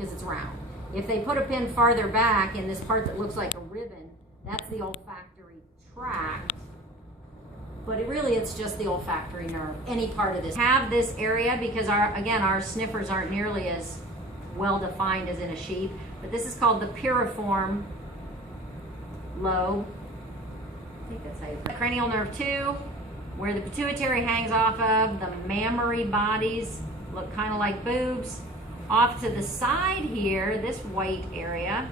because it's round. If they put a pin farther back in this part that looks like a ribbon, that's the olfactory tract. But it's just the olfactory nerve, any part of this. Have this area because our sniffers aren't nearly as well defined as in a sheep, but this is called the piriform lobe. I think that's how you put it. Cranial nerve 2, where the pituitary hangs off of, the mammary bodies look kind of like boobs. Off to the side here, this white area,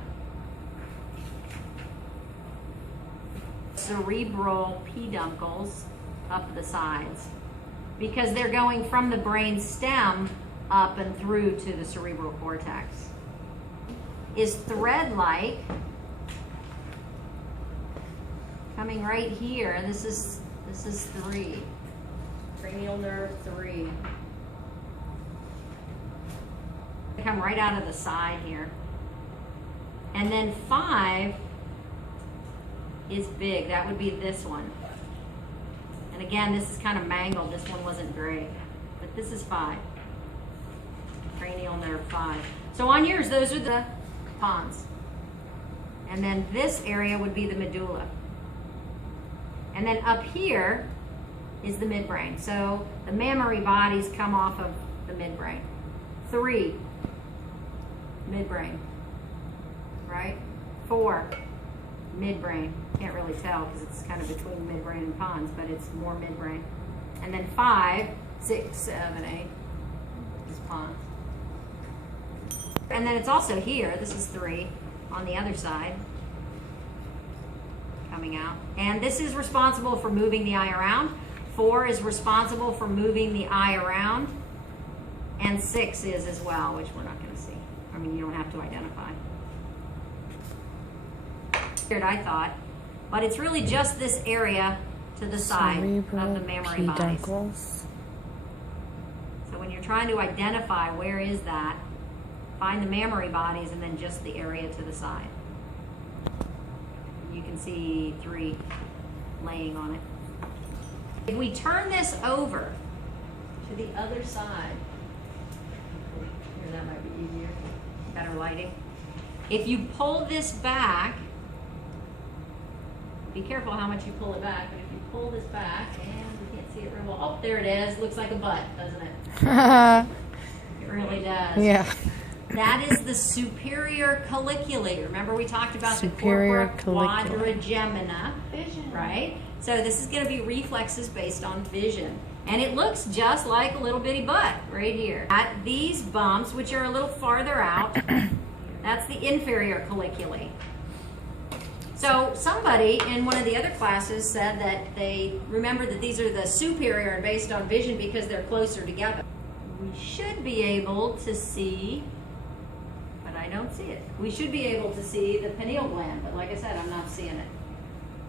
cerebral peduncles up the sides, because they're going from the brain stem up and through to the cerebral cortex. Is thread-like, coming right here. This is 3, cranial nerve 3. Come right out of the side here. And then 5 is big. That would be this one. And again, this is kind of mangled. This one wasn't great. But this is 5. Cranial nerve 5. So on yours, those are the pons. And then this area would be the medulla. And then up here is the midbrain. So the mammary bodies come off of the midbrain. 3, midbrain, right? 4, midbrain. Can't really tell because it's kind of between midbrain and pons, but it's more midbrain. And then 5, 6, 7, 8 is pons. And then it's also here. This is 3 on the other side coming out. And this is responsible for moving the eye around. 4 is responsible for moving the eye around. And 6 is as well, which we're not going to see. I mean, you don't have to identify. Weird, I thought. But it's really just this area to the side of the mammary bodies. So when you're trying to identify where is that, find the mammary bodies and then just the area to the side. You can see 3 laying on it. If we turn this over to the other side, here, that might be easier, better lighting. If you pull this back, be careful how much you pull it back, but if you pull this back, and you can't see it real well. Oh, there it is. Looks like a butt, doesn't it? It really does. Yeah. That is the superior colliculi. Remember we talked about superior the corpora quadrigemina, right? So this is going to be reflexes based on vision. And it looks just like a little bitty butt right here. At these bumps, which are a little farther out, that's the inferior colliculi. So somebody in one of the other classes said that they remember that these are the superior and based on vision because they're closer together. We should be able to see, but I don't see it. We should be able to see the pineal gland, but like I said, I'm not seeing it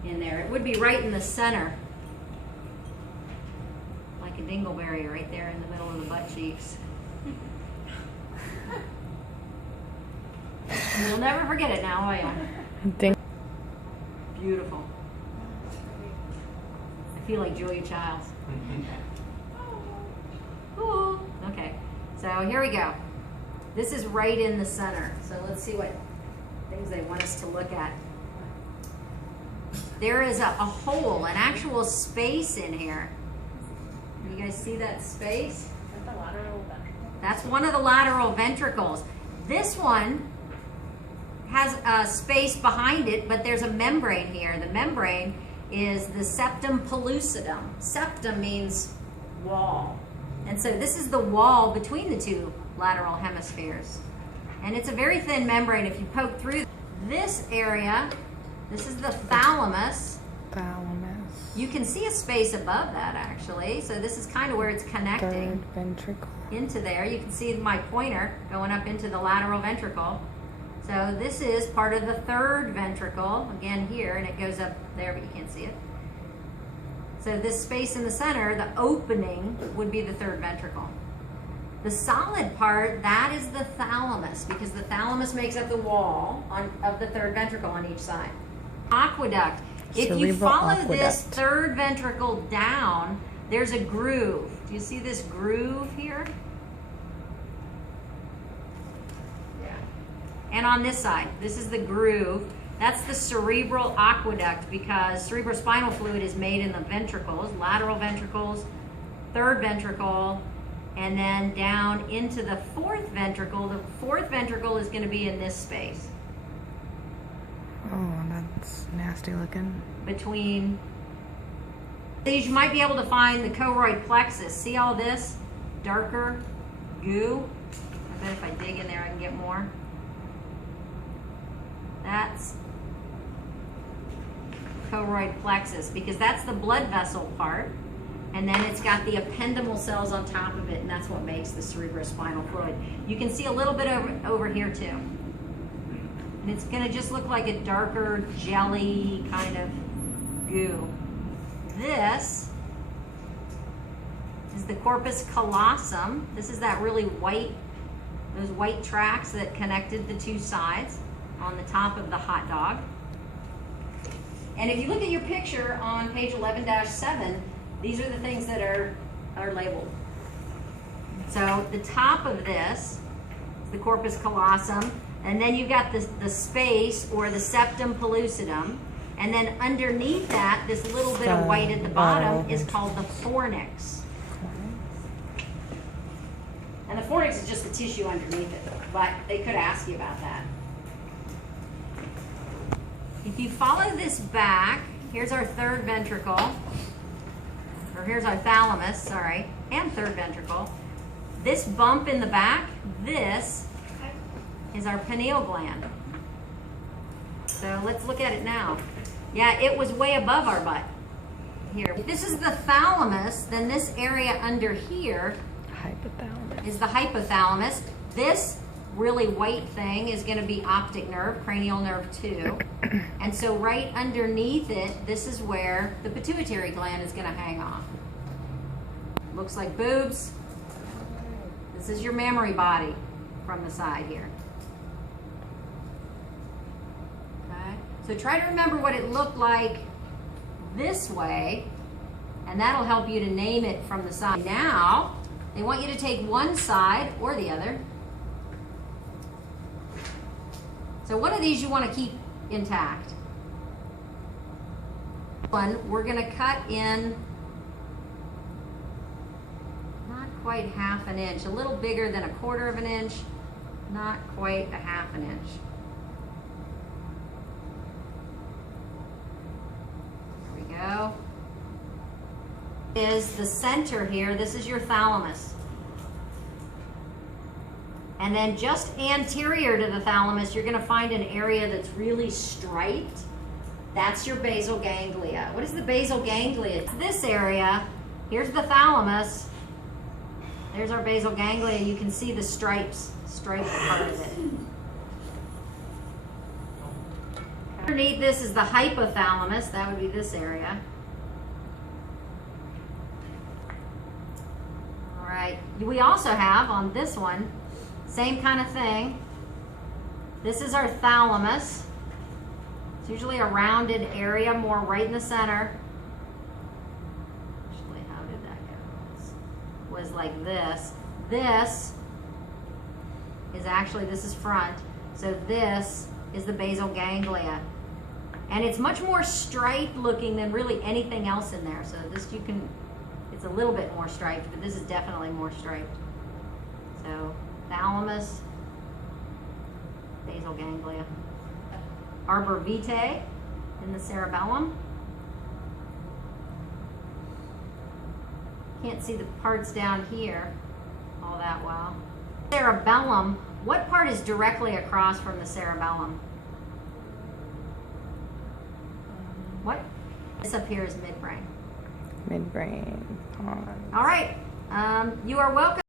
in there. It would be right in the center, like a dingleberry right there in the middle of the butt cheeks. You'll never forget it now, will you? Beautiful. I feel like Julia Childs. Ooh. Okay, so here we go. This is right in the center. So let's see what things they want us to look at. There is a hole, an actual space in here. You guys see that space? That's the lateral ventricle. That's one of the lateral ventricles. This one has a space behind it, but there's a membrane here. The membrane is the septum pellucidum. Septum means wall. And so this is the wall between the 2 lateral hemispheres. And it's a very thin membrane. If you poke through this area, this is the thalamus. You can see a space above that actually. So this is kind of where it's connecting. Third ventricle. Into there. You can see my pointer going up into the lateral ventricle. So this is part of the 3rd ventricle, again here, and it goes up there, but you can't see it. So this space in the center, the opening, would be the 3rd ventricle. The solid part, that is the thalamus, because the thalamus makes up the wall of the 3rd ventricle on each side. Aqueduct. If you follow this 3rd ventricle down, there's a groove. Do you see this groove here? Yeah. And on this side, this is the groove. That's the cerebral aqueduct because cerebrospinal fluid is made in the ventricles, lateral ventricles, third ventricle, and then down into the fourth ventricle. The fourth ventricle is going to be in this space. Oh, that's nasty looking. Between these, you might be able to find the choroid plexus. See all this darker goo? I bet if I dig in there, I can get more. That's choroid plexus because that's the blood vessel part, and then it's got the ependymal cells on top of it, and that's what makes the cerebrospinal fluid. You can see a little bit over here too, and it's going to just look like a darker jelly kind of goo. This is the corpus callosum. This is that really white, those white tracks that connected the two sides on the top of the hot dog. And if you look at your picture on page 11-7, these are the things that are labeled. So the top of this is the corpus callosum, and then you've got the space or the septum pellucidum, and then underneath that, this little bit of white at the bottom is called the fornix. And the fornix is just the tissue underneath it, but they could ask you about that. If you follow this back, here's our third ventricle, or here's our thalamus, sorry, and third ventricle. This bump in the back, this is our pineal gland. So let's look at it now. Yeah, it was way above our butt. Here. If this is the thalamus, then this area under here Hypothalamus. is the hypothalamus. This really white thing is going to be optic nerve, cranial nerve 2. And so right underneath it, this is where the pituitary gland is going to hang off. Looks like boobs. This is your mammary body from the side here. Okay. So try to remember what it looked like this way, and that'll help you to name it from the side. Now, they want you to take one side or the other. So one of these you want to keep intact. One, we're going to cut in not quite half an inch, a little bigger than a quarter of an inch, not quite a half an inch. There we go. Is the center here, this is your thalamus. And then just anterior to the thalamus, you're going to find an area that's really striped. That's your basal ganglia. What is the basal ganglia? It's this area. Here's the thalamus. There's our basal ganglia. You can see the striped part of it. Underneath this is the hypothalamus. That would be this area. All right. We also have on this one, same kind of thing. This is our thalamus. It's usually a rounded area, more right in the center. Actually, how did that go? It was like this. This is actually, this is front. So this is the basal ganglia. And it's much more striped looking than really anything else in there. So this you can, it's a little bit more striped, but this is definitely more striped. So thalamus, basal ganglia. Arbor vitae in the cerebellum. Can't see the parts down here all that well. Cerebellum, what part is directly across from the cerebellum? What? This up here is midbrain. Midbrain. All right, you are welcome.